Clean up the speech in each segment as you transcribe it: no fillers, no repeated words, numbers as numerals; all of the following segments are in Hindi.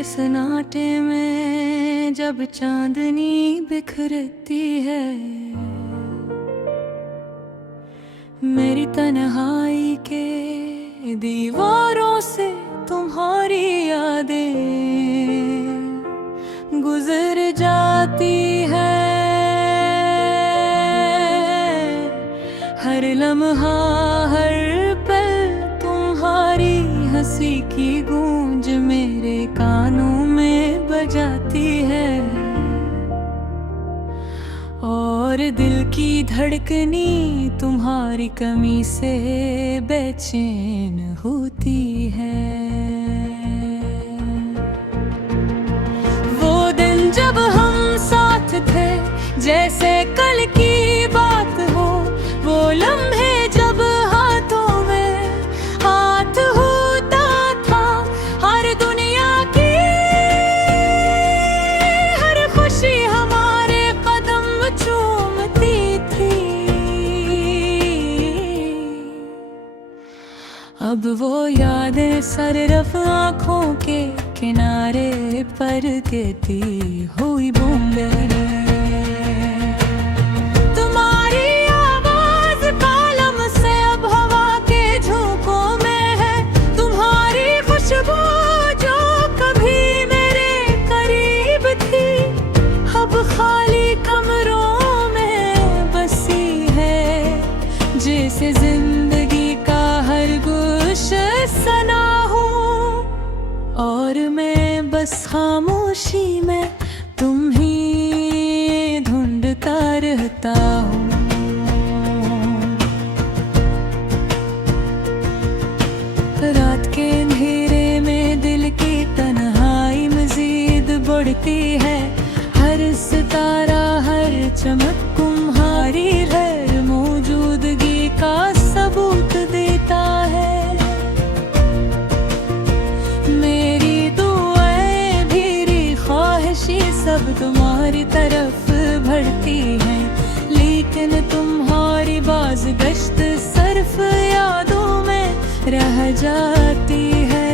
के सन्नाटे में जब चांदनी बिखरती है, मेरी तन्हाई के दीवारों से तुम्हारी यादें गुजर जाती है। हर लम्हा हर पल तुम्हारी हंसी की गूंज मेरे कानों में बजाती है, और दिल की धड़कनी तुम्हारी कमी से बेचैन होती है। वो दिन जब हम साथ थे जैसे कल की बात हो, वो लम्हे जब हाथों में हाथ होता था, हर दुनिया की हर खुशी हमारे कदम चूमती थी। अब वो यादें सररफ आँखों के किनारे पर गिरती हुई बूंदें, तुम्हारी आवाज कालम से अब हवा के झोंकों में है, तुम्हारी खुशबू जो कभी मेरे करीब थी अब खाली कमरों में बसी है। जैसे जिंदगी का हर गुस्सा सना हूँ और मैं बस खामोशी में तुम ही ढूंढता रहता हूँ। रात के अंधेरे में दिल की तन्हाई मजीद बढ़ती है, हर सितारा हर चमक तुम्हारी हर मौजूदगी का सबूत देता है। सब तुम्हारी तरफ बढ़ती हैं, लेकिन तुम्हारी बाज़गश्त सिर्फ यादों में रह जाती है।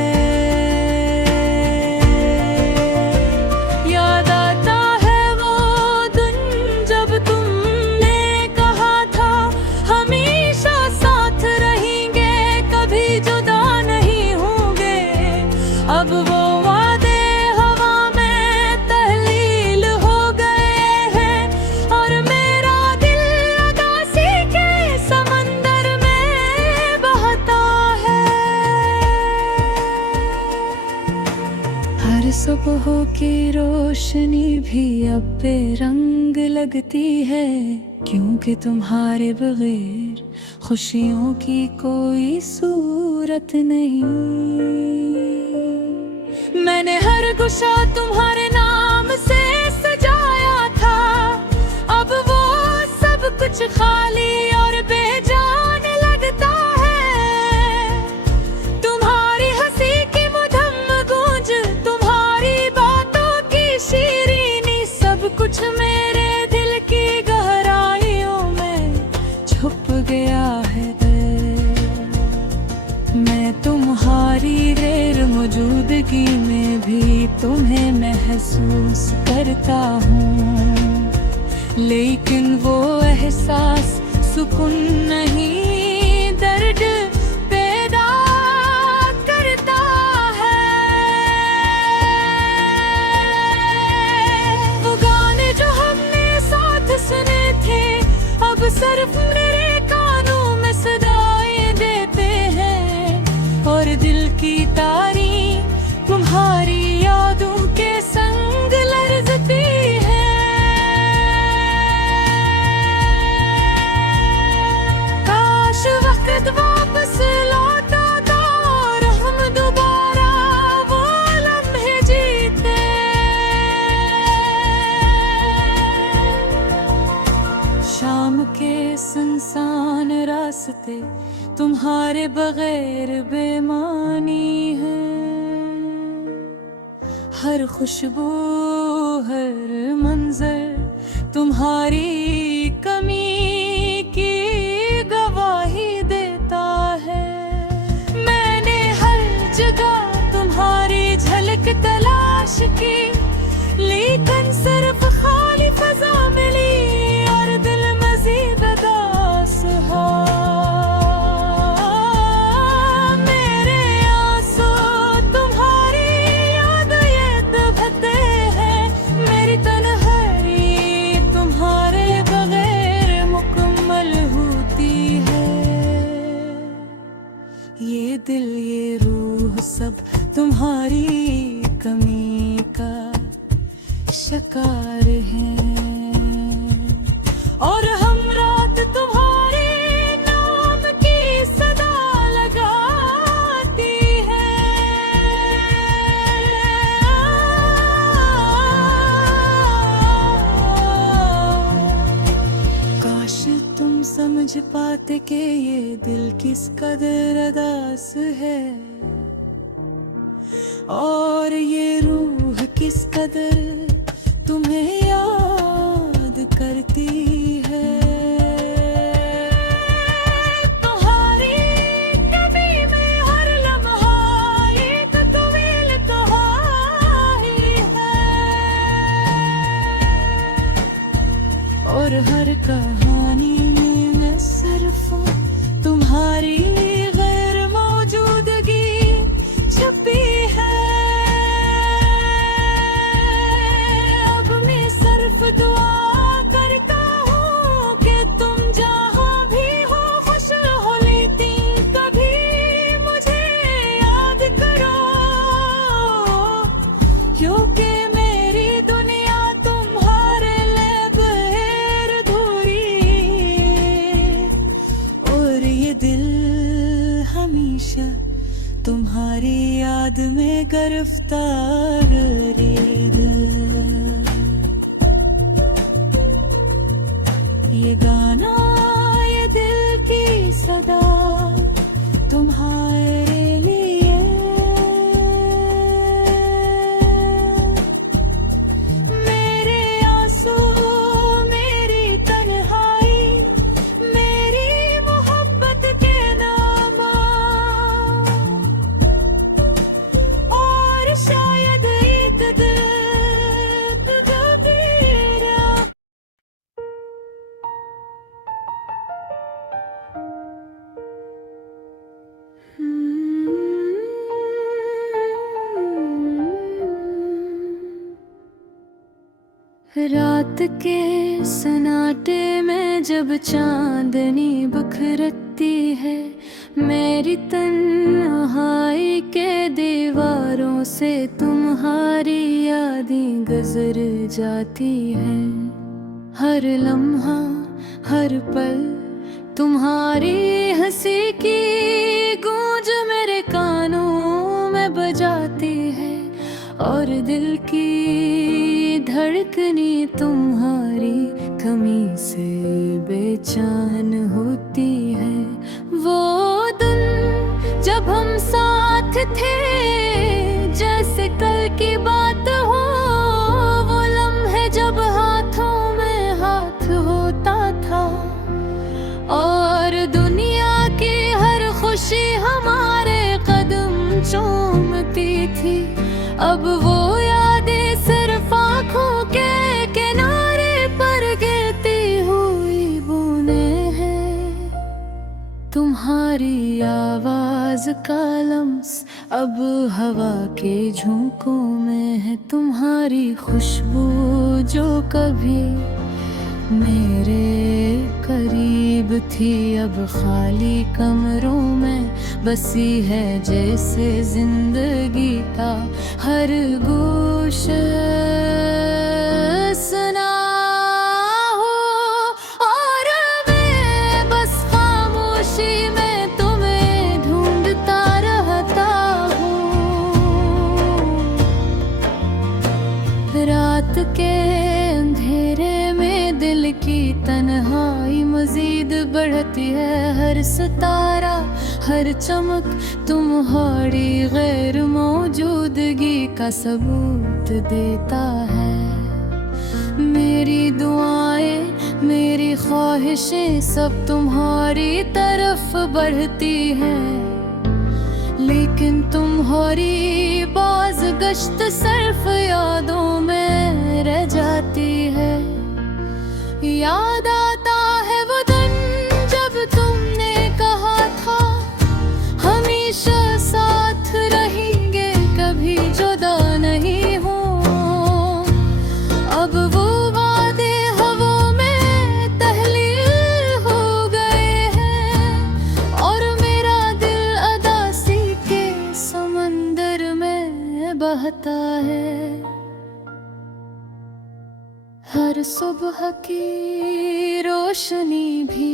याद आता है वो दिन जब तुमने कहा था हमेशा साथ रहेंगे, कभी जुदा नहीं होंगे। अब वो सुबह की रोशनी भी अब बेरंग लगती है, क्योंकि तुम्हारे बगैर खुशियों की कोई सूरत नहीं। मैंने हर गुस्सा तुम्हारे नाम से सजाया था, अब वो सब कुछ खाली और बेजान लगता है। तुम्हारी हंसी की मधुर गूंज, तुम्हारी बातों की शीरीनी, सब कुछ मेरे दिल की गहराइयों में छुप गया है। मैं तुम्हारी गैर मौजूदगी में भी तुम्हें महसूस करता हूँ, लेकिन वो एहसास सुकून नहीं दर्द पैदा करता है। वो गाने जो हमने साथ सुने थे अब सिर्फ मेरे कानों में सदाएं देते हैं, और दिल की तारी तुम्हारी यादों के संग लरजती है। काश वक्त वापस लौटा था और हम दोबारा वो लम्हे जीते। शाम के सुनसान रास्ते तुम्हारे बगैर बेमानी है, हर खुशबू हर मंजर तुम्हारी कमी की गवाही देता है। मैंने हर जगह तुम्हारी झलक तलाश तुम्हारी कमी का शिकार हैं, और हम रात तुम्हारे नाम की सदा लगाती है। काश तुम समझ पाते कि ये दिल किस कदर अदास है, और ये रूह किस कदर तुम्हें याद करती है। तुम्हारी कमी में हर लम्हा एक तवील कहानी है, और हर कहानी में सिर्फ तुम्हारी गैर मौजूदगी छुपी है। अब मैं सिर्फ दुआ करता हूँ कि तुम जहाँ भी हो खुश हो, लेकिन कभी मुझे याद करो, क्योंकि मेरी दुनिया तुम्हारे लिए बेर अधूरी, और ये दिल हमेशा तुम्हारी याद में गिरफ्तार रहेगा। ये गाना, ये दिल की सदा तुम्हारे लिए। मेरे आंसू, मेरी तन्हाई, मेरी मोहब्बत के नाम, और शायद एक दर्द तेरा। रात के सन्नाटे में जब चांदनी बिखरती है, मेरी तन्हाई के दीवारों से तुम्हारी यादें गुजर जाती है। हर लम्हा, हर पल तुम्हारी हंसी की गूंज मेरे कानों में बजाती है, और दिल की धड़कनी तुम्हारी कमी से बेचैन होती है। वो दिन जब हम साथ थे जैसे कल की बात हो, वो लम्हे जब हाथों में हाथ होता था, और दुनिया की हर खुशी हमारे कदम चूमती थी। अब वो यादें सिर्फ आँखों के किनारे पर गिरती हुई बूंदें हैं। तुम्हारी आवाज का लम्स अब हवा के झोंकों में है। तुम्हारी खुशबू जो कभी मेरे करीब थी, अब खाली कमरों में बसी है। जैसे जिंदगी का हर गोशा सुना हो, और मैं बस खामोशी में तुम्हें ढूंढता रहता हूँ। रात के अंधेरे में दिल की तन्हाई मजीद बढ़ती है। हर सितारा, हर चमक तुम्हारी गैर मौजूदगी का सबूत देता है। मेरी दुआएं, मेरी ख्वाहिशें सब तुम्हारी तरफ बढ़ती हैं, लेकिन तुम्हारी बाज गश्त सिर्फ यादों में रह जाती है। याद आता है वो दिन जब तुमने कहा था हमेशा साथ रहेंगे, कभी जुदा नहीं हो। अब वो वादे हवा में तहलील हो गए हैं, और मेरा दिल अदासी के समंदर में सुबह की रोशनी भी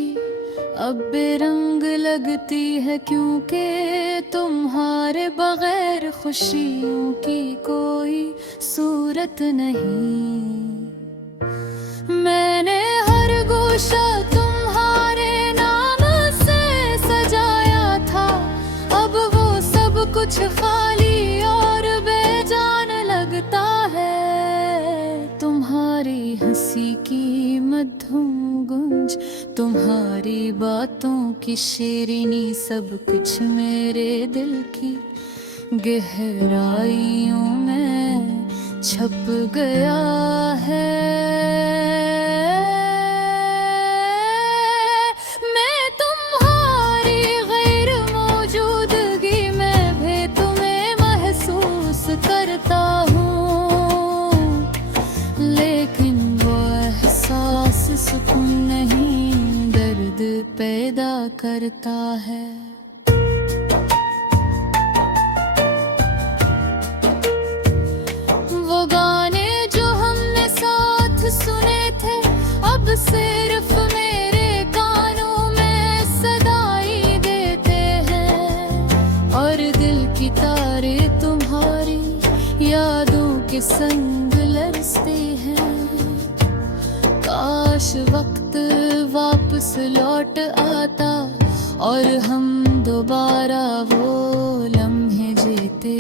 अब बेरंग लगती है, क्योंकि तुम्हारे बगैर खुशियों की कोई सूरत नहीं। मैंने हर गोशा तुम्हारे नाम से सजाया था, अब वो सब कुछ खाली और बेजान लगता है। तुम्हारी हंसी की मधुम गुंज, तुम्हारी बातों की शेरीनी, सब कुछ मेरे दिल की गहराइयों में छप गया है। मैं तुम्हारी गैर मौजूदगी में भी तुम्हें महसूस करता हूँ, लेकिन वो एहसास सुकून नहीं, दर्द पैदा करता है। वो गाने जो हमने साथ सुने थे, अब सिर्फ मेरे कानों में सदाई देते हैं, और दिल की तारे तुम्हारी यादों के संग लरसते हैं। काश वक्त वापस लौट आता और हम दोबारा वो लम्हे जीते।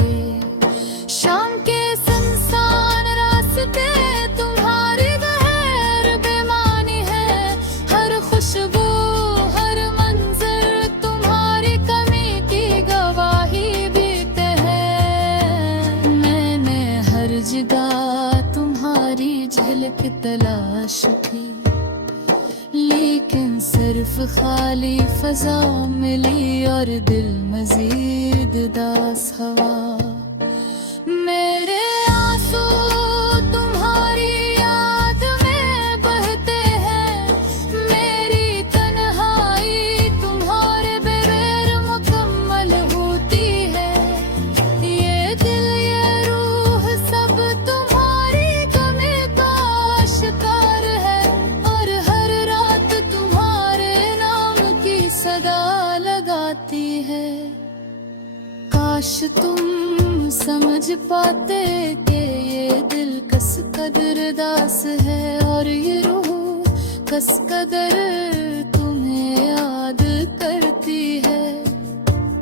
शाम के सुनसान रास्ते तुम्हारी गहर बेमानी है, हर खुशबू हर मंजर तुम्हारी कमी की गवाही देते हैं। मैंने हर जगह तुम्हारी झलक तलाश की, लेकिन सिर्फ खाली फजा मिली और दिल मजीद दास हवा। मेरे आंसू तुम्हारी याद में बहते हैं, मेरी तन्हाई तुम्हारे बगैर मुकम्मल होती है। ये दिल ये रूह सब तुम्हारी कमी का शिकार है, और हर रात तुम्हारे नाम की सदा लगाती है। काश तुम समझ पाते कि ये दिल कस कदर दास है, और ये रूह कस कदर तुम्हें याद करती है।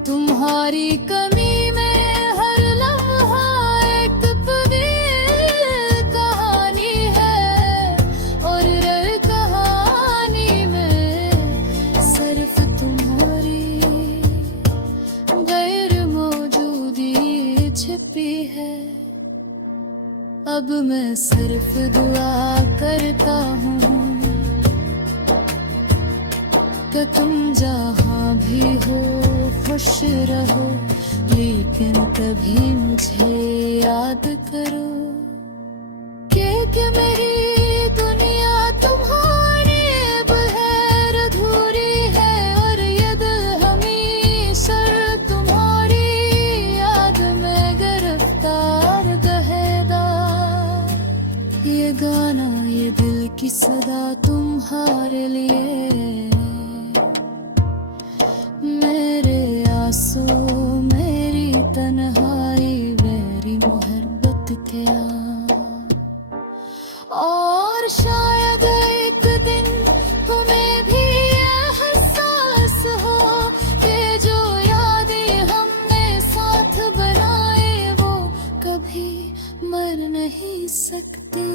तुम्हारी कमी में हर लम्हा एक पवित्र कहानी है, और हर कहानी में सिर्फ तुम्हारी गैर मौजूदगी छिपी है। अब मैं सिर्फ दुआ करता हूँ कि तुम जहाँ भी हो खुश रहो, लेकिन कभी मुझे याद करो कि मेरी दुनिया तुम्हारी बगैर अधूरी है, और ये दिल हमेशा तुम्हारी याद में गिरफ्तार रहेगा। ये गाना ये दिल की सदा तुम्हारे लिए, मेरे आंसू मेरी तन्हाई मेरी मोहब्बत के और शायद एक दिन तुम्हें भी एहसास हो कि जो यादें हमने साथ बनाए वो कभी मर नहीं सकती।